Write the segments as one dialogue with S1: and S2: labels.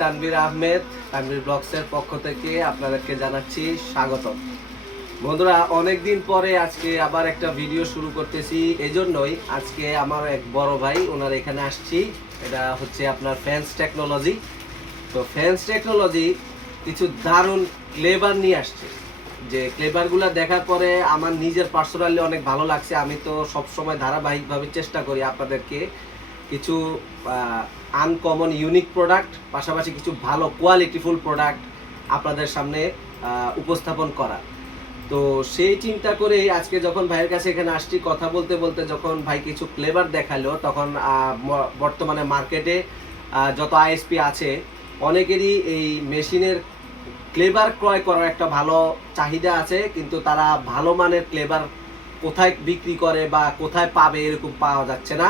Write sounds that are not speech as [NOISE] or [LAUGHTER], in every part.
S1: তানভীর আহমেদ, তানভীর ব্লগসের পক্ষ থেকে আপনাদেরকে জানাচ্ছি স্বাগতম। বন্ধুরা অনেক দিন পরে আজকে আবার একটা ভিডিও শুরু করতেছি। এজন্যই আজকে আমার এক বড় ভাই ওনার এখানে আসছি। এটা হচ্ছে আপনার ফ্যান্স টেকনোলজি। তো ফ্যান্স টেকনোলজি কিছু দারুণ ক্লেবার নিয়ে আসছে। যে ক্লেবারগুলো দেখার পরে আমার নিজের পার্সোনালি অনেক ভালো লাগছে। আমি তো সবসময় ধারাবাহিকভাবে চেষ্টা করি আপনাদেরকে কিছু আনকমন ইউনিক প্রোডাক্ট পাশাপাশি কিছু ভালো কোয়ালিটিফুল প্রোডাক্ট আপনাদের সামনে উপস্থাপন করা। তো সেই চিন্তা করে আজকে যখন ভাইয়ের কাছে এখানে আসছি, কথা বলতে বলতে যখন ভাই কিছু ফ্লেভার দেখাল, তখন বর্তমানে মার্কেটে যত আইএসপি আছে, অনেকেরই এই মেশিনের ক্লেবার ক্রয় করার একটা ভালো চাহিদা আছে, কিন্তু তারা ভালো মানের ক্লেবার কোথায় বিক্রি করে বা কোথায় পাবে এরকম পাওয়া যাচ্ছে না।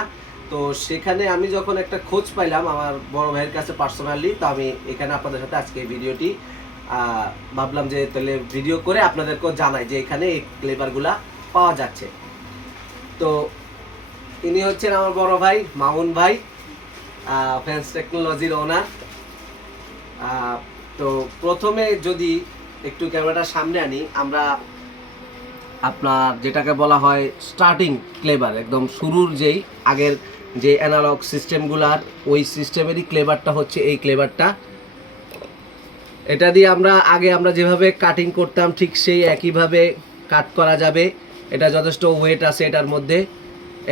S1: তো সেখানে আমি যখন একটা খোঁজ পাইলাম আমার বড় ভাইয়ের কাছে পার্সোনালি তো আমি এখানে আপনাদের সাথে আজকে এই ভিডিওটি ভাবলাম যে তাহলে ভিডিও করে আপনাদেরকেও জানাই যে এখানে এই ফ্লেভারগুলা পাওয়া যাচ্ছে। তো ইনি হচ্ছেন আমার বড় ভাই, মামুন ভাই ফ্যান্স টেকনোলজির ওনার তো প্রথমে যদি একটু ক্যামেরাটা সামনে আনি, আমরা আপনার যেটাকে বলা হয় স্টার্টিং ক্লেবার একদম শুরুর যেই আগের যে অ্যানালগ সিস্টেমগুলার ওই সিস্টেমেরই ক্লেবারটা হচ্ছে এই ক্লেবারটা এটা দিয়ে আমরা আগে আমরা যেভাবে কাটিং করতাম ঠিক সেই একইভাবে কাট করা যাবে। এটা যথেষ্ট ওয়েট আছে এটার মধ্যে।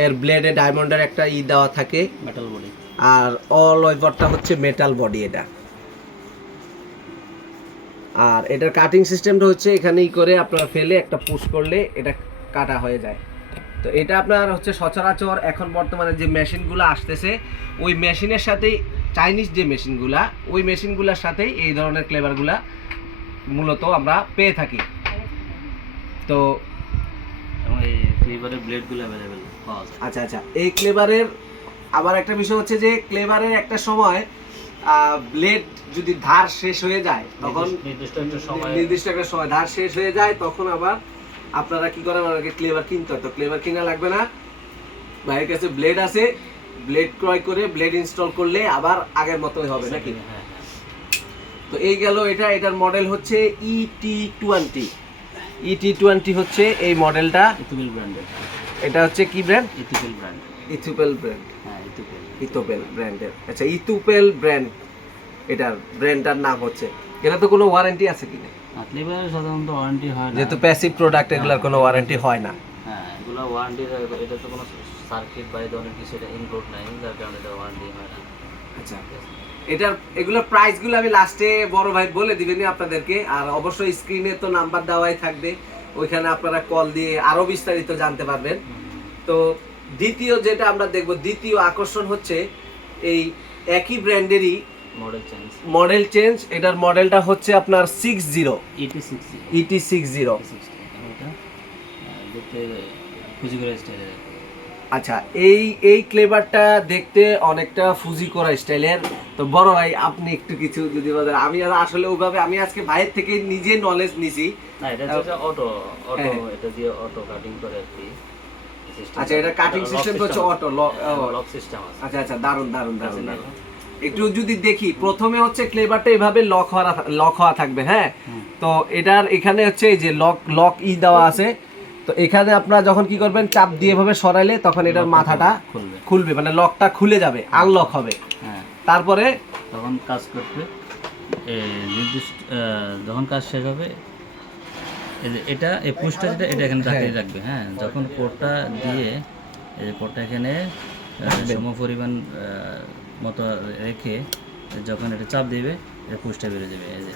S1: এর ব্লেডে ডায়মন্ডের একটা ই দেওয়া থাকে। মেটাল বডি আর অল ওয়েভারটা হচ্ছে মেটাল বডি এটা। আর এটার কাটিং সিস্টেমটা হচ্ছে এখানেই করে আপনারা ফেলে একটা পুশ করলে এটা কাটা হয়ে যায়। তো এটা আপনার হচ্ছে সচরাচর এখন বর্তমানে যে মেশিনগুলো আসতেছে ওই মেশিনের সাথেই চাইনিজ যে মেশিনগুলা ওই মেশিনগুলোর সাথেই এই ধরনের ক্লেভারগুলা মূলত আমরা পেয়ে থাকি। তো
S2: ব্লেডগুলো অ্যাভেলেবেল
S1: পাওয়া যায়। আচ্ছা আচ্ছা এই ক্লেভারের আবার একটা বিষয় হচ্ছে যে ক্লেভারের একটা সময় ব্লেড যদি ধার শেষ হয়ে যায় তখন নির্দিষ্ট- নির্দিষ্ট
S2: একটা সময় নির্দিষ্ট একটা সময়
S1: ধার শেষ হয়ে যায় তখন আবার আপনারা কি করেন? আপনাকে ক্লেভার কিনতে হয়। তো ক্লেভার কিনা লাগবে না। ভাইয়ের কাছে ব্লেড আছে। ব্লেড ক্রয় করে ব্লেড ইনস্টল করলে আবার আগের মতোই হবে নাকি? হ্যাঁ হ্যাঁ। তো এই গেল এটা এটার মডেল হচ্ছে ইটি টোয়েন্টি ইটি টোয়েন্টি হচ্ছে এই মডেলটা
S2: ইথুপেল ব্র্যান্ডের
S1: এটা হচ্ছে কি ব্র্যান্ড ইথুপেল ব্র্যান্ড ইথুপেল ব্র্যান্ড হ্যাঁ ইথুপেল ইথোপেল ব্র্যান্ডের আচ্ছা ইথুপেল ব্র্যান্ড এটার ব্র্যান্ডটার নাম হচ্ছে। এটা তো কোনো ওয়ারেন্টি আছে কি? না
S2: আর সাধারণত ওয়ারেন্টি হয় না।
S1: যেহেতু প্যাসিভ প্রোডাক্ট এগুলোর কোনো ওয়ারেন্টি হয় না।
S2: হ্যাঁ এগুলো ওয়ারেন্টি এটা তো কোনো সার্কিট বা এই ধরনের কিছু এটা ইনক্লুড নাই যার কারণে এটা ওয়ারেন্টি হয় না।
S1: আচ্ছা এটার এগুলোর প্রাইসগুলো আমি লাস্টে বড় ভাই বলে দিবেন আপনাদেরকে আর অবশ্যই স্ক্রিনে তো নাম্বার দেওয়াই থাকবে ওইখানে আপনারা কল দিয়ে আরও বিস্তারিত জানতে পারবেন। তো দ্বিতীয় যেটা আমরা দেখব দ্বিতীয় আকর্ষণ হচ্ছে এই একই ব্র্যান্ডেরই মডেল চেঞ্জ এটার মডেলটা হচ্ছে আপনার six zero ET six zero আচ্ছা এই এই ক্লেভারটা দেখতে অনেকটা ফুজি করা স্টাইলের তো বড় ভাই আপনি একটু কিছু যদি বলেন। আমি আর আসলে ওভাবে আমি আজকে ভাইয়ের থেকে নিজে নলেজ নিছি।
S2: না এটা হচ্ছে অটো অটো হ্যাঁ। এটা দিয়ে অটো কাটিং করে আর কি।
S1: আচ্ছা এটা কাটিং সিস্টেম হচ্ছে অটো।
S2: লক সিস্টেম আছে।
S1: আচ্ছা আচ্ছা দারুণ দারুণ দারুণ দারুণ একটু যদি দেখি প্রথমে হচ্ছে ক্লেভারটা এভাবে লক হওয়া লক হওয়া থাকবে হ্যাঁ? তো এটার এখানে হচ্ছে এই যে লক লক ই দেওয়া আছে। তো এখানে আপনারা যখন কি করবেন চাপ দিয়ে এভাবে সরাইলে তখন এটার মাথাটা খুলবে। খুলবে। মানে লকটা খুলে যাবে আনলক হবে। হ্যাঁ। তারপরে?
S2: তখন কাজ করবে এ, নির্দিষ্ট যখন কাজ শেষ হবে এই যে এটা এই পুশটা যেটা এটা এখানে রাখিয়ে রাখবে হ্যাঁ? যখন কোডটা দিয়ে এই যে কোডটা এখানে আহ, সম পরিমাণ আহ, মতো রেখে যখন এটা চাপ দিবে এটা পুশটা বেড়ে যাবে এই যে।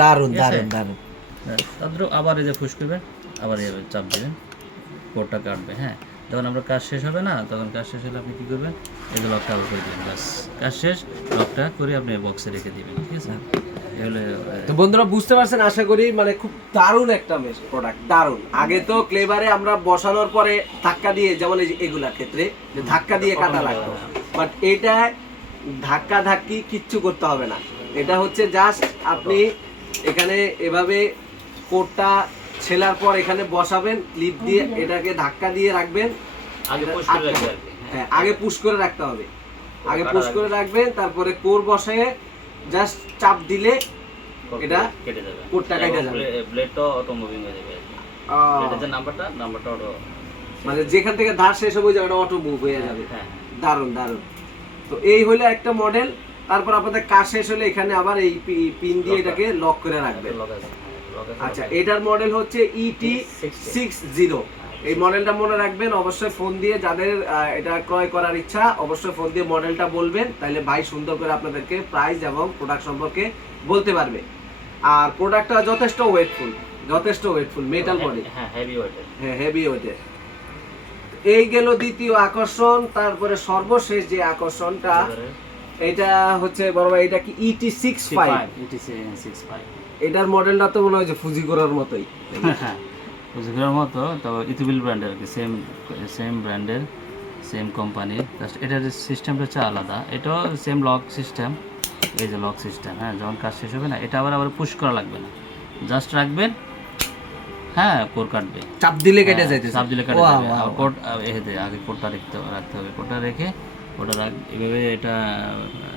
S1: দারুণ? দারুণ দারুণ
S2: তারপর আবার এই যে ফুস করবেন আবার এই চাপ দিবেন কোডটা কাটবে হ্যাঁ। যখন আমরা কাজ শেষ হবে না তখন কাজ শেষ হলে আপনি কী করবেন? এই যে লকটা আবার করে দিবেন বাস কাজ শেষ লকটা করে আপনি বক্সে রেখে দিবেন ঠিক আছে?
S1: তো বন্ধুরা বুঝতে পারছেন আশা করি মানে খুব দারুণ একটা প্রোডাক্ট দারুণ। আগে তো ক্লেভারে আমরা বসানোর পরে ধাক্কা দিয়ে যেমন এই এগুলার ক্ষেত্রে যে ধাক্কা দিয়ে কাটা লাগতো। বাট এটা ধাক্কা ধাক্কি কিচ্ছু করতে হবে না। এটা হচ্ছে জাস্ট আপনি এখানে এভাবে কোটটা ছেলার পর এখানে বসাবেন ক্লিপ দিয়ে এটাকে ধাক্কা দিয়ে রাখবেন। হ্যাঁ আগে পুশ করে রাখতে হবে। আগে পুশ করে রাখবেন তারপরে কোর বসে জাস্ট চাপ দিলে এটা
S2: কেটে যাবে। কোডটা কেটে যাবে। ব্লেডটা অটো মুভিং হয়ে যাবে এটা যে নাম্বারটা নাম্বারটা অটো
S1: মানে যেখান থেকে ধার শেষ হবে ওই জায়গাটা অটো মুভ হয়ে যাবে। হ্যাঁ। দারুণ দারুণ তো এই হলো একটা মডেল তারপর আপনাদের কাজ শেষ হলে এখানে আবার এই পিন দিয়ে এটাকে লক করে রাখবেন। আচ্ছা এটার মডেল হচ্ছে ইটি সিক্স জিরো এই মডেলটা মনে রাখবেন অবশ্যই ফোন দিয়ে যাদের এটা ক্রয় করার ইচ্ছা অবশ্যই ফোন দিয়ে মডেলটা বলবেন তাহলে ভাই সুন্দর করে আপনাদেরকে প্রাইস এবং প্রোডাক্ট সম্পর্কে বলতে পারবে। আর প্রোডাক্টটা যথেষ্ট ওয়েটফুল যথেষ্ট ওয়েটফুল মেটাল বডি
S2: হ্যাঁ হেভি ওয়েটের
S1: হ্যাঁ হেভি ওয়েটের এই গেল দ্বিতীয় আকর্ষণ তারপরে সর্বশেষ যে আকর্ষণটা এটা হচ্ছে বড় ভাই এটা কি E ET six five
S2: ET six five
S1: এটার মডেলটা তো মনে হয় যে ফুজি করার মতোই।
S2: [LAUGHS] বুঝিগুলোর মতো তো ইথিবিল ব্র্যান্ডের আর কি সেম সেম ব্র্যান্ডের সেম কোম্পানির জাস্ট এটার সিস্টেমটা হচ্ছে আলাদা। এটাও সেম লক সিস্টেম এই যে লক সিস্টেম হ্যাঁ যখন কাজ শেষ হবে না এটা আবার আবার পুশ করা লাগবে না। জাস্ট রাখবেন হ্যাঁ কোর কাটবে।
S1: চাপ দিলে কেটে হ্যাঁ,
S2: যাইতেছে। চাপ দিলে কেটে যাবে। আর. কোড এতে আগে কোডটা রাখতে রাখতে হবে। কোডটা রেখে কোডটা রাখ এভাবে এটা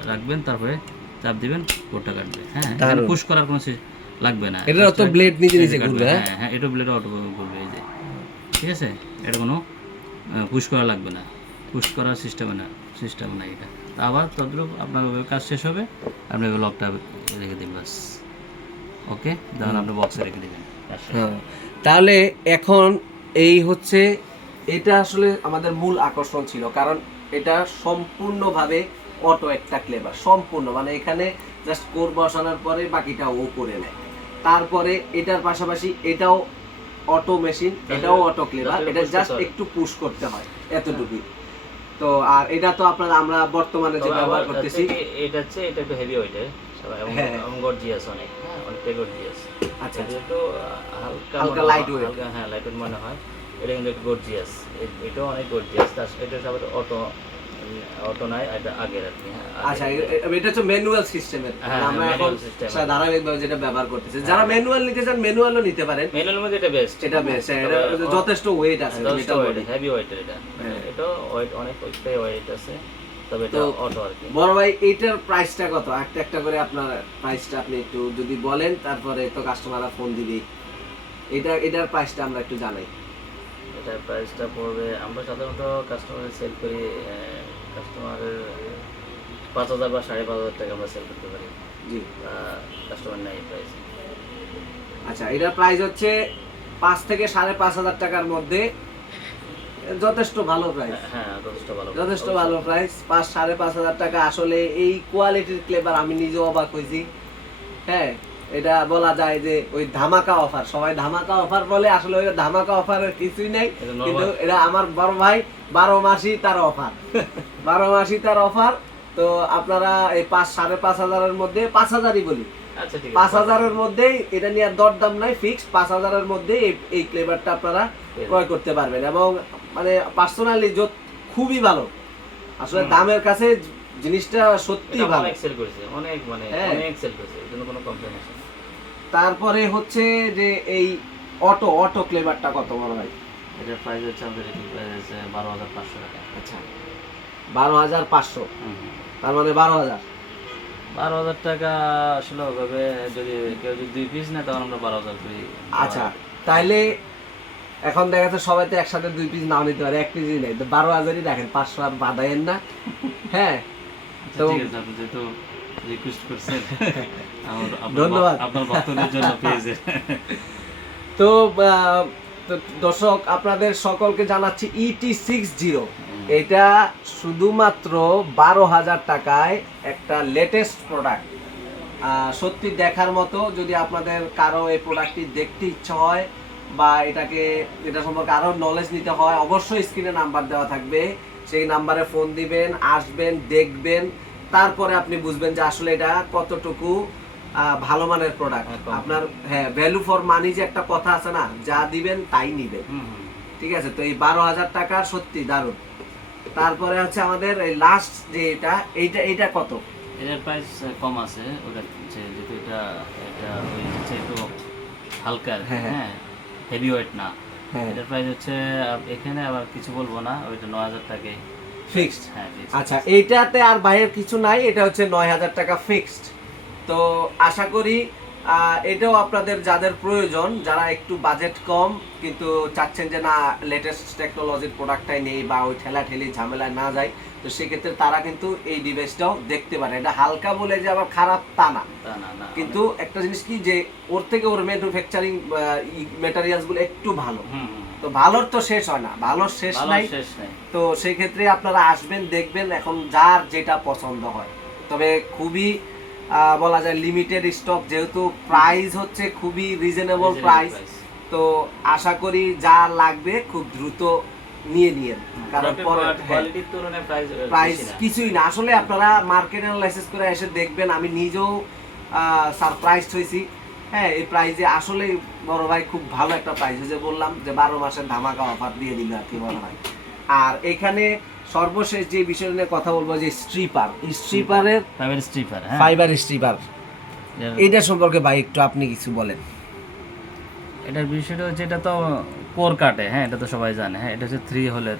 S2: রাখবেন তারপরে চাপ দিবেন কোডটা কাটবে। হ্যাঁ। পুশ করার কোনো লাগবে না।
S1: এটার তো ব্লেড নিচে কাটবে, ঘুরবে হ্যাঁ?
S2: হ্যাঁ হ্যাঁ এটা ব্লেড অটো করবে এই যে। ঠিক আছে? এটা কোনো পুশ করা লাগবে না। পুশ করার সিস্টেম না সিস্টেম না এটা। তা আবার তদ্রুপ আপনার কাজ শেষ হবে আপনি লকটা রেখে দিন বাস ওকে তখন আপনি বক্সে রেখে দেবেন।
S1: হ্যাঁ। তাহলে এখন এই হচ্ছে এটা আসলে আমাদের মূল আকর্ষণ ছিল কারণ এটা সম্পূর্ণভাবে অটো একটা ক্লেভার সম্পূর্ণ মানে এখানে জাস্ট কোর বসানোর পরে বাকিটা ও করে নেয়। তারপরে এটার পাশাপাশি এটাও অটো মেশিন এটাও অটো ক্লেভার এটা জাস্ট একটু পুশ করতে হয় এতটুকুই। তো আর এটা তো আপনারা আমরা বর্তমানে যে ব্যবহার করতেছি।
S2: এটা হচ্ছে এটা একটু হেভি ওয়েটের এবং গর্জিয়াস অনেক হ্যাঁ অনেকটাই গর্জিয়াস আচ্ছা এটা হালকা হালকা মনে হয়- হালকা হ্যাঁ লাইট ওয়েট মনে হয় এটা কিন্তু একটু গর্জিয়াস এটাও অনেক গর্জিয়াস তার এটা সব অটো অটো নয় এটা আগের আর কি
S1: হ্যাঁ আচ্ছা এ- এ- এটা হচ্ছে ম্যানুয়াল সিস্টেমের হ্যাঁ, আমরা এখন manual ধারাবাহিকভাবে যেটা ব্যবহার করতেছি। যারা ম্যানুয়াল নিতে চান ম্যানুয়ালও নিতে পারেন।
S2: মধ্যে এটা বেস্ট এটা
S1: এটা যথেষ্ট ওয়েট আছে।
S2: হেভি এটা। হ্যাঁ। এটা ওয়েট অনেক ওয়েট আছে। তবে এটা অটো আর কি। বড়
S1: ভাই এইটার প্রাইসটা কত? একটা একটা করে আপনার প্রাইসটা আপনি একটু যদি বলেন তারপরে তো কাস্টমাররা ফোন দিবি এটা এটার প্রাইসটা আমরা একটু জানাই।
S2: এটার প্রাইসটা পড়বে আমরা সাধারণত কাস্টমারের সেল করি কাস্টমারের পাঁচ হাজার বা সাড়ে পাঁচ হাজার টাকা আমরা সেল করতে পারি। জি। কাস্টমার নেই প্রাইস
S1: আচ্ছা এটার প্রাইস হচ্ছে পাঁচ থেকে সাড়ে পাঁচ হাজার টাকার মধ্যে যথেষ্ট ভালো প্রাইস হ্যাঁ যথেষ্ট ভালো যথেষ্ট ভালো প্রাইস পাঁচ সাড়ে পাঁচ হাজার টাকা। আসলে এই কোয়ালিটির ক্লেবার আমি নিজেও অবাক হয়েছি। হ্যাঁ এটা বলা যায় যে ওই ধামাকা অফার সবাই ধামাকা অফার বলে আসলে ওই ধামাকা অফারের কিছুই নাই। কিন্তু এটা আমার বড় ভাই বারো মাসই তার অফার বারো মাসই তার অফার তো আপনারা এই পাঁচ সাড়ে পাঁচ হাজারের মধ্যে পাঁচ হাজারই বলি। আচ্ছা পাঁচ হাজারের মধ্যেই এটা নিয়ে আর দরদাম নাই ফিক্স পাঁচ হাজারের মধ্যেই এই এই ক্লেভারটা আপনারা ক্রয় করতে পারবেন। এবং মানে পার্সোনালি খুবই ভালো। আসলে দামের কাছে জিনিসটা সত্যি ভালো।
S2: অনেক সেল করেছে অনেক মানে হ্যাঁ। অনেক সেল করেছে এর জন্য কোনো কমপ্লেন আছে
S1: তারপরে হচ্ছে যে এই অটো অটো ক্লেভারটা কত বড় ভাই?
S2: এটার প্রাইস হচ্ছে আমাদের রেটিং প্রাইস হচ্ছে বারো হাজার পাঁচশো টাকা। আচ্ছা
S1: বারো হাজার পাঁচশো। তার মানে বারো হাজার।
S2: বারো হাজার টাকা আসলে ওভাবে যদি কেউ যদি দুই পিস নেয় তখন আমরা বারো হাজার করি
S1: আচ্ছা তাইলে এখন দেখা যাচ্ছে সবাই তো একসাথে দুই পিস নাও নিতে পারে এক পিসই নেই। তো বারো হাজারই রাখেন পাঁচশো আর বাদায়েন না। [LAUGHS] হ্যাঁ
S2: আচ্ছা, তো ঠিক আছে আপনি যেহেতু রিকোয়েস্ট করছেন [LAUGHS] ধন্যবাদ। আপনার জন্য পেয়েছে
S1: [LAUGHS] তো দর্শক আপনাদের সকলকে জানাচ্ছি ইটি সিক্স জিরো এটা শুধুমাত্র বারো হাজার টাকায় একটা লেটেস্ট প্রোডাক্ট সত্যি দেখার মতো যদি আপনাদের কারও এই প্রোডাক্টটি দেখতে ইচ্ছা হয় বা এটাকে এটা সম্পর্কে আরও নলেজ নিতে হয় অবশ্যই স্ক্রিনে নাম্বার দেওয়া থাকবে। সেই নাম্বারে ফোন দিবেন আসবেন দেখবেন তারপরে আপনি বুঝবেন যে আসলে এটা কতটুকু ভালো মানের প্রোডাক্ট। আপনার হ্যাঁ ভ্যালু ফর মানি যে একটা কথা আছে না যা দিবেন তাই নিবেন। ঠিক আছে? তো এই বারো হাজার টাকা সত্যি দারুণ। তারপরে হচ্ছে আমাদের এই লাস্ট যে এটা এইটা এইটা কত?
S2: এটার প্রাইস কম আছে। ওটা যেহেতু এটা এটা ওই হচ্ছে একটু হালকা হ্যাঁ, হ্যাঁ। হ্যাঁ। হেভি ওয়েট না। হ্যাঁ। এটার প্রাইস হচ্ছে এখানে আবার কিছু বলব না ওইটা নয় হাজার টাকায়।
S1: ফিক্সড হ্যাঁ আচ্ছা এইটাতে আর বাইরের কিছু নাই এটা হচ্ছে নয় হাজার টাকা ফিক্সড তো আশা করি এটাও আপনাদের যাদের প্রয়োজন যারা একটু বাজেট কম কিন্তু চাচ্ছেন যে না লেটেস্ট টেকনোলজির প্রোডাক্টটাই নেই বা ওই ঠেলা ঠেলি ঝামেলায় না যায় তো সেক্ষেত্রে তারা কিন্তু এই ডিভাইসটাও দেখতে পারে। এটা হালকা বলে যে আবার খারাপ তা না। কিন্তু একটা জিনিস কি যে ওর থেকে ওর ম্যানুফ্যাকচারিং মেটেরিয়ালসগুলো একটু ভালো। তো ভালোর তো শেষ হয় না ভালোর শেষ নাই। তো সেই ক্ষেত্রে আপনারা আসবেন দেখবেন এখন যার যেটা পছন্দ হয়। তবে খুবই বলা যায় লিমিটেড স্টক যেহেতু প্রাইস হচ্ছে খুবই রিজনেবল প্রাইস তো আশা করি যা লাগবে খুব দ্রুত নিয়ে নিয়েন কারণ
S2: হ্যাঁ, প্রাইস
S1: প্রাইস কিছুই না। আসলে আপনারা মার্কেট অ্যানালাইসিস করে এসে দেখবেন আমি নিজেও সারপ্রাইজড হয়েছি। হ্যাঁ এই প্রাইজে আসলে বড় ভাই খুব ভালো একটা প্রাইস যে বললাম যে বারো মাসের ধামাকা অফার দিয়ে দিল আর কি বড় ভাই। আর এখানে সর্বশেষ যে বিষয় নিয়ে কথা বলব যে স্ট্রিপার স্ট্রিপারের
S2: ফাইবার স্ট্রিপার
S1: হ্যাঁ। ফাইবার স্ট্রিপার এইটা সম্পর্কে ভাই একটু আপনি কিছু বলেন।
S2: এটার বিষয়টা হচ্ছে এটা তো কোর কাটে হ্যাঁ এটা তো সবাই জানে হ্যাঁ এটা হচ্ছে থ্রি হোলের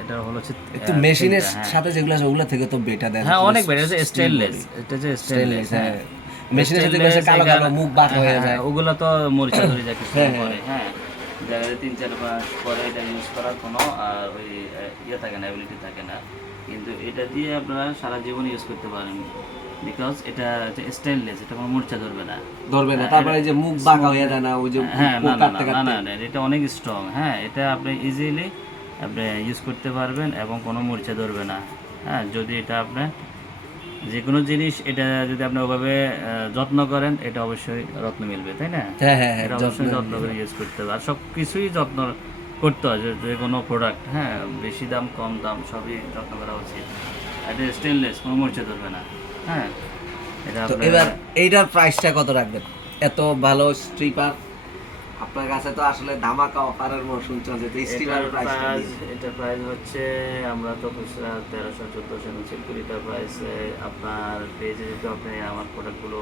S2: এটা হলো হচ্ছে
S1: একটু মেশিনের হ্যাঁ। সাথে যেগুলো আছে ওগুলো থেকে তো বেটার দেয় হ্যাঁ অনেক
S2: বেড়ে এটা স্টেনলেস এটা হচ্ছে স্টেনলেস হ্যাঁ।
S1: মেশিনের সাথে কালো কালো মুখ বাঁক হয়ে হ্যাঁ,
S2: যায়। ওগুলো তো মরিচা ধরে যায় কিছু হ্যাঁ, হ্যাঁ। হ্যাঁ তিন চার মাস পরে এটা ইউজ করার কোনো আর ওই ইয়ে থাকে না অ্যাবিলিটি থাকে না। কিন্তু এটা দিয়ে আপনারা সারা জীবন ইউজ করতে পারেন। বিকজ এটা স্টেনলেস এটা কোনো মূর্ছা ধরবে
S1: না। ধরবে না। তারপরে যে মুখ বাঁকা হয়ে যায় না ওই যে হ্যাঁ
S2: না না না, না এটা অনেক স্ট্রং হ্যাঁ এটা আপনি ইজিলি আপনি ইউজ করতে পারবেন এবং কোনো মরিচা ধরবে না। হ্যাঁ যদি এটা আপনি যে কোনো জিনিস এটা যদি আপনি ওভাবে যত্ন করেন এটা অবশ্যই রত্ন মিলবে তাই না? হ্যাঁ হ্যাঁ হ্যাঁ এটা অবশ্যই যত্ন করে ইউজ করতে হবে। আর সব কিছুই যত্ন করতে হয় যে- যে কোনো প্রোডাক্ট হ্যাঁ? বেশি দাম কম দাম সবই যত্ন করা উচিত। এটা স্টেনলেস কোনো মরিচা ধরবে না হ্যাঁ?
S1: এটা এবার এইটার প্রাইসটা কত রাখবেন? এত ভালো স্ট্রিপার
S2: আপনার কাছে তো আসলে ধামাকা অফারের মৌসুম চলছে তো প্রাইসটা প্রাইস এটা প্রাইস হচ্ছে আমরা তো খুচরা তেরোশো চোদ্দোশো নিচ্ছি কুড়িটার প্রাইস আপনার পেজে যদি আপনি আমার প্রোডাক্টগুলো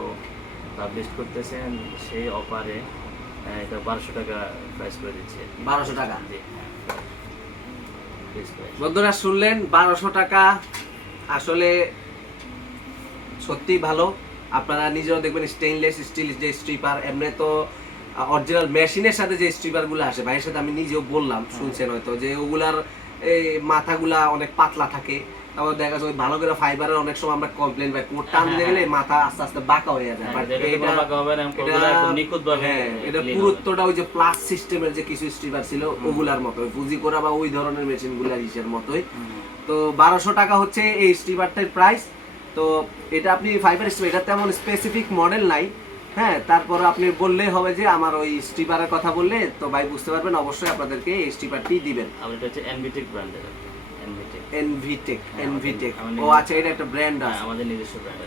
S2: পাবলিশ করতেছেন সেই অফারে এটা বারোশো টাকা প্রাইস করে দিচ্ছি।
S1: 1200 টাকা? জি। বন্ধুরা শুনলেন বারোশো টাকা আসলে সত্যি ভালো। আপনারা নিজেও দেখবেন স্টেইনলেস স্টিল যে স্ট্রিপার এমনি তো অরিজিনাল মেশিনের সাথে যে স্ট্রিপারগুলো আসে ভাইয়ের সাথে আমি নিজেও বললাম শুনছেন হয়তো যে ওগুলার এই মাথাগুলা অনেক পাতলা থাকে। তারপর দেখা যাচ্ছে ওই ভালো করে ফাইবারের অনেক সময় আমরা কমপ্লেন পাই কোট টান দিতে গেলে মাথা আস্তে আস্তে বাঁকা হয়ে যায়।
S2: হ্যাঁ, না, এটা- হ্যাঁ।
S1: পুরুত্বটা ওই যে প্লাস সিস্টেমের যে কিছু স্ট্রিপার ছিল ওগুলার মতো ফুজি করা বা ওই ধরনের মেশিনগুলার ইসের মতোই। তো বারোশো টাকা হচ্ছে এই স্ট্রিপারটার প্রাইস তো এটা আপনি ফাইবার এটা তেমন স্পেসিফিক মডেল নাই। হ্যাঁ তারপর আপনি বললেই হবে যে আমার ওই স্টিপারের কথা বললে তো ভাই বুঝতে পারবেন অবশ্যই আপনাদেরকে এই স্টিপারটি দিবেন। আমার এটা হচ্ছে
S2: এনভিটেক ব্র্যান্ডের
S1: এনভিটেক এনভিটেক হ্যাঁ, এনভিটেক আমাদের- ও আচ্ছা এটা একটা ব্র্যান্ড আছে।
S2: আমাদের নিজস্ব ব্র্যান্ড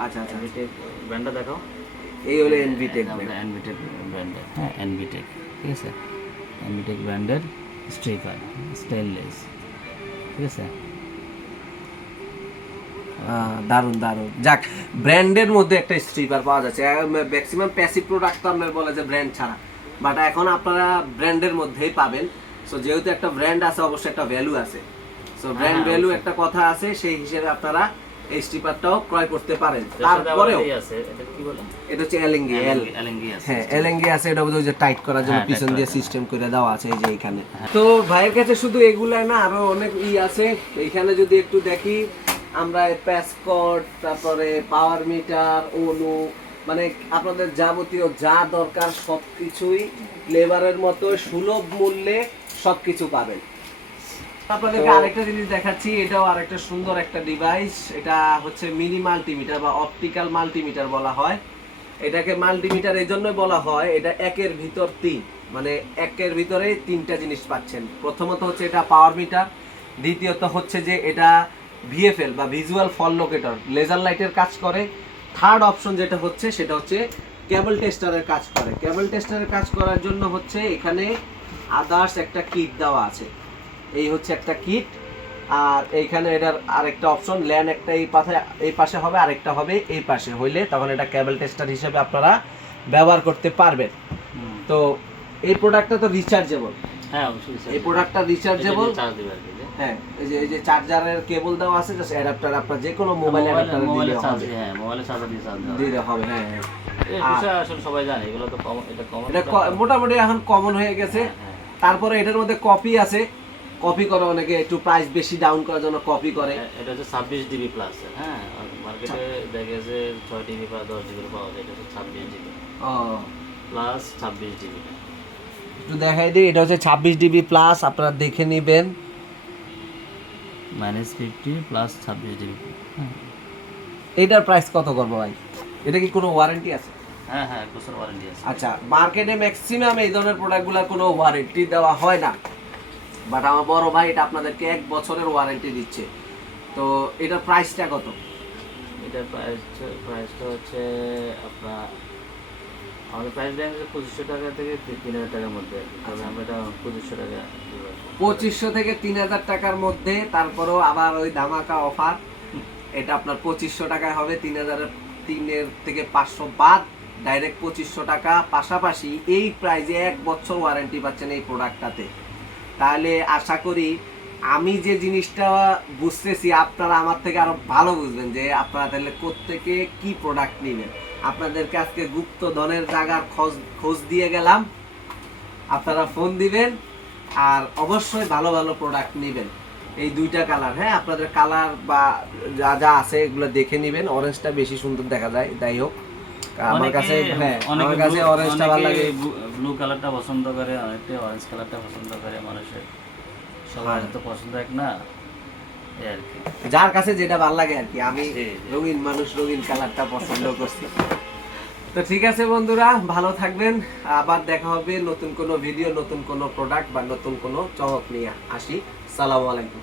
S2: আচ্ছা আচ্ছা। এনভিটেক ব্র্যান্ডটা দেখাও।
S1: এই হলো এনভিটেক আমাদের
S2: এনভিটেক ব্র্যান্ডের হ্যাঁ এনভিটেক ঠিক আছে? এনভিটেক ব্র্যান্ডের স্ট্রিপার স্টেনলেস ঠিক আছে?
S1: দারুণ দারুণ যাক ব্র্যান্ডের মধ্যে একটা স্ট্রিপার পাওয়া যাচ্ছে। ম্যাক্সিমাম প্যাসিভ প্রোডাক্ট তো আপনার বলে যে ব্র্যান্ড ছাড়া। বাট এখন আপনারা ব্র্যান্ডের মধ্যেই পাবেন। সো যেহেতু একটা ব্র্যান্ড আছে অবশ্যই একটা ভ্যালু আছে। সো ব্র্যান্ড হ্যাঁ, ভ্যালু একটা কথা আছে সেই হিসেবে আপনারা এই স্ট্রিপারটাও ক্রয় করতে পারেন। তারপরেও এটা হচ্ছে এল হ্যাঁ এলেঙ্গি আছে এটা বোধহয় যে টাইট করার জন্য হ্যাঁ, পিছন দিয়ে সিস্টেম করে দেওয়া আছে এই যে এখানে। তো ভাইয়ের কাছে শুধু এগুলাই না আরও অনেক ই আছে। এখানে যদি একটু দেখি আমরা প্যাসকট তারপরে পাওয়ার মিটার অনু মানে আপনাদের যাবতীয় যা দরকার সবকিছুই লেবারের মতো সুলভ মূল্যে সবকিছু পাবেন। আপনাদেরকে আরেকটা জিনিস দেখাচ্ছি এটাও আরেকটা সুন্দর একটা ডিভাইস এটা হচ্ছে মিনি মাল্টিমিটার বা অপটিক্যাল মাল্টিমিটার বলা হয়। এটাকে মাল্টিমিটার এই জন্যই বলা হয় এটা একের ভিতর তিন মানে একের ভিতরে তিনটা জিনিস পাচ্ছেন। প্রথমত হচ্ছে এটা পাওয়ার মিটার দ্বিতীয়ত হচ্ছে যে এটা ভিএফএল বা ভিজুয়াল ফল লোকেটর লেজার লাইটের কাজ করে। থার্ড অপশন যেটা হচ্ছে সেটা হচ্ছে কেবল টেস্টারের কাজ করে। কেবল টেস্টারের কাজ করার জন্য হচ্ছে এখানে আদার্স একটা কিট দেওয়া আছে। এই হচ্ছে একটা কিট আর এইখানে এটার আরেকটা অপশন ল্যান একটা এই পাশে এই পাশে হবে আরেকটা হবে এই পাশে। হইলে তখন এটা কেবল টেস্টার হিসেবে আপনারা ব্যবহার করতে পারবেন। তো এই প্রোডাক্টটা তো রিচার্জেবল হ্যাঁ অবশ্যই এই প্রোডাক্টটা রিচার্জেবল চার্জ। হ্যাঁ এই যে এই যে চার্জারের কেবল দেওয়া আছে জাস্ট অ্যাডাপ্টার আপনার যে কোনো মোবাইল অ্যাডাপ্টার মোবাইলে চার্জ
S2: হ্যাঁ মোবাইলে দিয়ে চার্জ হবে হ্যাঁ হ্যাঁ। আসলে সবাই জানে এগুলো তো কমন এটা কমন এটা
S1: মোটামুটি এখন কমন হয়ে গেছে। হ্যাঁ তারপরে এটার মধ্যে কপি আছে। কপি করে অনেকে একটু প্রাইস বেশি ডাউন করার জন্য কপি করে।
S2: হ্যাঁ, এটা হচ্ছে ছাব্বিশ ডিবি প্লাস হ্যাঁ মার্কেটে দেখে যে ছয় ডিবি বা দশ জিবি পাওয়া যায় এটা হচ্ছে ছাব্বিশ ও। প্লাস ছাব্বিশ জিবি
S1: একটু দেখাই দিই এটা হচ্ছে ছাব্বিশ ডিবি প্লাস আপনারা দেখে নেবেন।
S2: মাইনাস ফিফটি প্লাস ছাব্বিশ ডিবি
S1: এইটার প্রাইস কত করব ভাই? এটা কি কোনো ওয়ারেন্টি আছে?
S2: হ্যাঁ হ্যাঁ এক বছর ওয়ারেন্টি আছে।
S1: আচ্ছা মার্কেটে ম্যাক্সিমাম এই ধরনের প্রোডাক্টগুলোর কোনো ওয়ারেন্টি দেওয়া হয় না। বাট আমার বড় ভাই এটা আপনাদেরকে এক বছরের ওয়ারেন্টি দিচ্ছে। তো এটার প্রাইসটা কত?
S2: এটার প্রাইস প্রাইসটা হচ্ছে আপনার আমাদের প্রাইস হচ্ছে পঁচিশশো টাকা থেকে তিন হাজার টাকার মধ্যে। তবে আমরা এটা পঁচিশশো টাকা।
S1: পঁচিশশো থেকে তিন হাজার টাকার মধ্যে তারপরেও আবার ওই ধামাকা অফার এটা আপনার পঁচিশশো টাকায় হবে, তিন হাজারের তিনের থেকে পাঁচশো বাদ। ডাইরেক্ট পঁচিশশো টাকা। পাশাপাশি এই প্রাইজে এক বছর ওয়ারেন্টি পাচ্ছেন এই প্রোডাক্টটাতে তাহলে আশা করি আমি যে জিনিসটা বুঝতেছি, আপনারা আমার থেকে আরও ভালো বুঝবেন যে আপনারা তাহলে কোত্থেকে কি প্রোডাক্ট নেবেন। আপনাদেরকে আজকে গুপ্ত ধনের জায়গার খোঁজ খোঁজ দিয়ে গেলাম। আপনারা ফোন দিবেন আর অবশ্যই ভালো ভালো প্রোডাক্ট নেবেন। এই দুইটা কালার হ্যাঁ? আপনাদের কালার বা যা যা আছে এগুলো দেখে নেবেন। অরেঞ্জটা বেশি সুন্দর দেখা যায় যাই হোক। আমার কাছে হ্যাঁ আমার কাছে অরেঞ্জটা ভালো লাগে।
S2: ব্লু কালারটা পছন্দ করে অনেকে অরেঞ্জ কালারটা পছন্দ করে মানুষের। সবার তো পছন্দ এক না?
S1: যার কাছে যেটা ভালো লাগে আর কি আমি। রঙিন মানুষ রঙিন কালারটা পছন্দ করছি। তো ঠিক আছে বন্ধুরা ভালো থাকবেন। আবার দেখা হবে নতুন কোনো ভিডিও নতুন কোনো প্রোডাক্ট বা নতুন কোনো চমক নিয়ে। আসি। সালাম আলাইকুম।